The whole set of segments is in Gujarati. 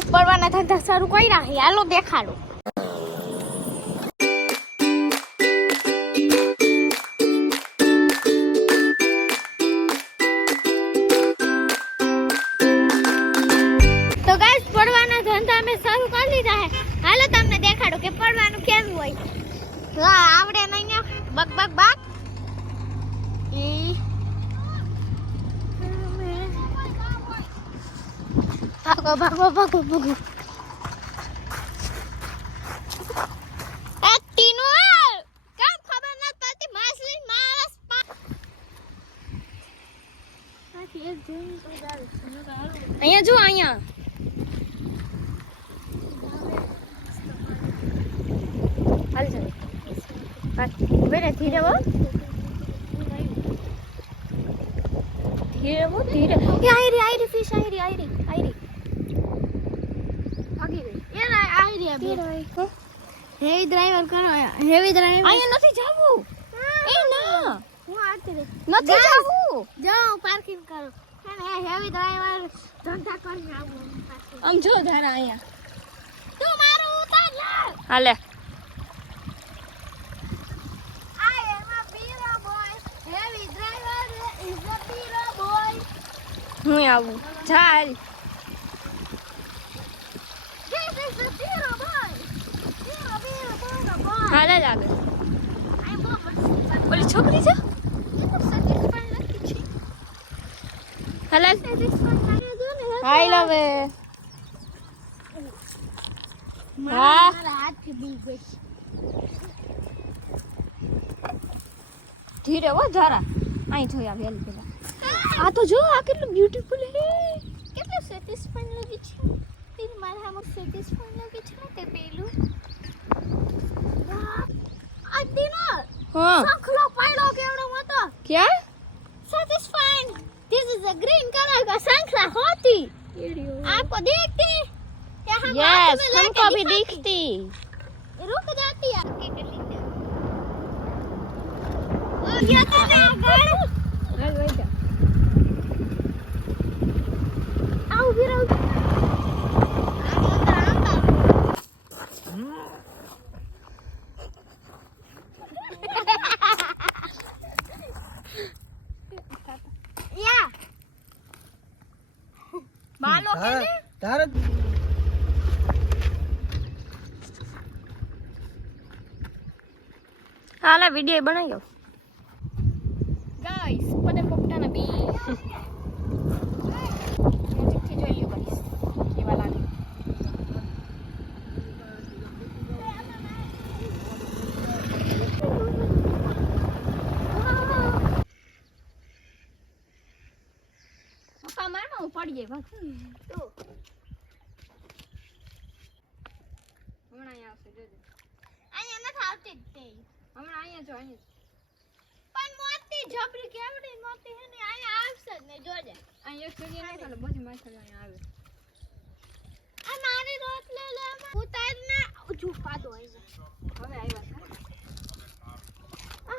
ગાઈસ પડવાના ધંધા શરૂ કર્યા છે, હાલો દેખાડો. તો ગાઈસ પડવાના ધંધા અમે શરૂ કરી લીધા છે, હાલો તમને દેખાડો કે પડવાનું કેવું હોય. હા આવડે નહીં બક બક બક. ભાગો ભાગો ભાગો ભાગો. અહીંયા જો અહીંયા હાલ ચાલે બેટા ધીરે બો ધીરે એ આયરી ફિશ આયરી ભાગી ગઈ એ આયરી હેવી ડ્રાઈવર કરો હેવી ડ્રાઈવર અહીંયા નથી જાવું એ ના હું આતી રે નથી જાવું જાઓ પાર્કિંગ કરો હેવી ડ્રાઈવર ધંધા કરી આવું આમ જો ધારા અહીંયા તું મારું ઉતાર લે હાલે આ એમાં પીરો boy heavy driver is a પીરો બોય હું આવું ચાલ ધીસ ઇઝ અ પીરો બોય પીરો બોય હાલે લાગે ઓલી છોકરી છે હાલે હાઈ લવે હા હાથ બી ગઈ ધીરે હો જરા અહીં જોયા વેલ પેલા આ તો જો આ કેટલું બ્યુટીફુલ હે કેટલું સેટિસ્ફાઈંગ લાગે છે તીન મારા હામ સેટિસ્ફાઈંગ લાગે છે તે પેલું આ દીનો હા સંખલો પાડો કેવડો મોટો ક્યાં satisfying This is a green color का शंखला होती आपको देखती क्या हम yes हमको भी दिखती रुक जाती है ओ क्या कर रहा है आओ फिर आओ बालों के लिए तार हाला वीडियो बनायो गाइस पता पोपटा ना बी ठीक जो लियो गाइस ये वाला મારમાં હું પડી જાય તો હમણાં અહીંયા આવશે જોજો અહીંયા નથી આવતી તે હમણાં અહીંયા જો અહીંયા પણ મોતી ઝપડી કેવડી મોતી હે ને અહીંયા આવશે જ ને જોજે અહીંયા સુધી નહીં ચાલે બધી માછલી અહીંયા આવે આ મારી રોટ લે લે ઉતાર ના ઝુકા દો અહીંયા હવે આવ્યા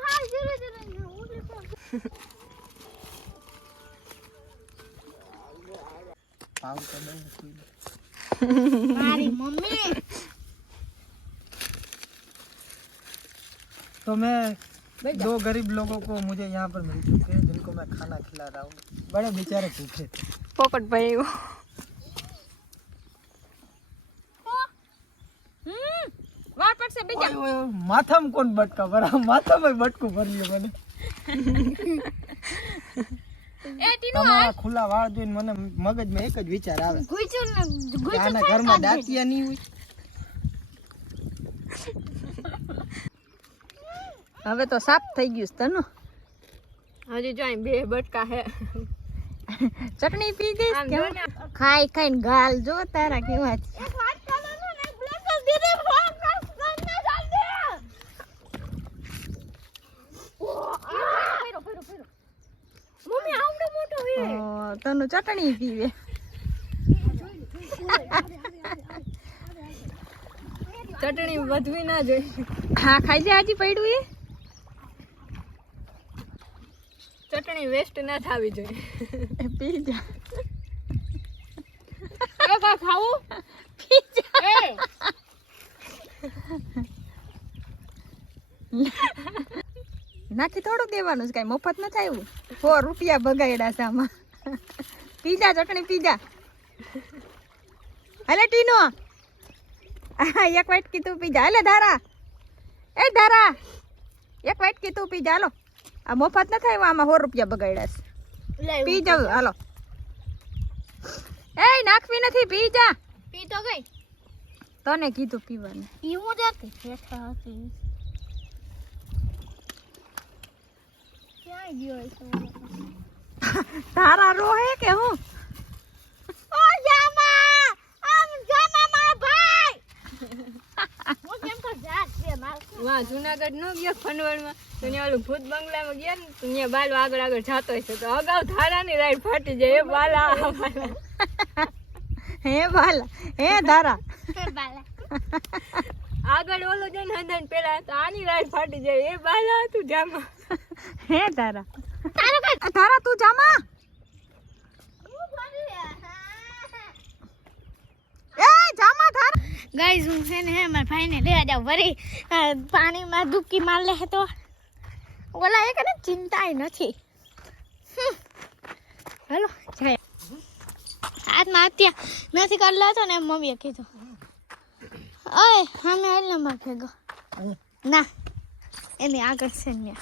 હા જરા જરા ઉડી પડ हमारी मम्मी तो मैं दो गरीब लोगों को मुझे यहाँ पर मिल चुके हैं जिनको मैं खाना खिला रहा हूँ बड़े बेचारे भूखे थे पोपट भाई वो वार पर से बेटा माथा में कौन बटका भरा माथा में बटकू भर लियो मैंने તમારા ખુલ્લા વાળ જોઈને મને મગજમાં એક જ વિચાર આવે આના ઘરમાં દાંતિયા નહીં હોય હવે તો સાફ થઈ ગયું છે તનો હજી જો બે બટકા હે ચટણી પી ગઈ ખાઈ ખાઈને ગાલ જો તારા કેવા છે એક વાત ચાલો ને એક બ્લેન્કર દીદી ફોકસ કરને જલ્દી ફેરો મમ્મી આવડો મોટો હે તનો ચટણી પીવે ચટણી વધવી ના જોઈ હા ખાઈ જા હજી પડ્યું એ ચટણી વેસ્ટ ના થાવી જોઈએ પી જા હવે કા ખાવું નાખી થોડું દેવાનું છે, કઈ મફત ન થાય એવું. 100 રૂપિયા બગાડ્યા છે આમાં. પીઝા ચટણી પીઝા. હાલે ટીનો એક વાટકી તું પીઝા. હાલે ધારા, એ ધારા એક વાટકી તું પીઝા. હાલો આ મફત ન થાય આમાં 100 રૂપિયા બગાડ્યા છે. પી જાવ હાલો. એ નાખવી નથી, પી જા. પી તો ગઈ. તને કીધું પીવાનું. ઈ હું જતી ફેંકા હતી. ક્યાં ગયો છે? તારા રોહે કે હું? ઓ જામા, આમ જામા મારા ભાઈ. હું કેમ તો જાત છે માર. વાહ જુનાગઢ નો ગયો ફનવડમાં તો ત્યાં ઓલું ભૂત બંગલામાં ગયા ને તો ત્યાં બાલો આગળ આગળ જાતો હશે તો અગાઉ ધારાની રાઈડ ફાટી જાય. એ બાલા હે બાલા હે ધારા બાલા. આગળ ઓલો જઈને હંદન પેલા તો આની રાઈડ ફાટી જાય. એ બાલા તું જામા હે ધારા. ધારા તું જામા. એ જામા ધારા. ગાઈસ હું છે ને મારા ભાઈને લેવા જાવ વરી પાણીમાં ડૂબકી માર લે તો ઓલા એક ને ચિંતાય નથી. હાલો જાય. હાથમાં અત્યારે નથી કરી લેતો ને એમ મમ્મીએ કીધું. ઓય અમે હાલ માર ભેગો ના એની આગળ છે ને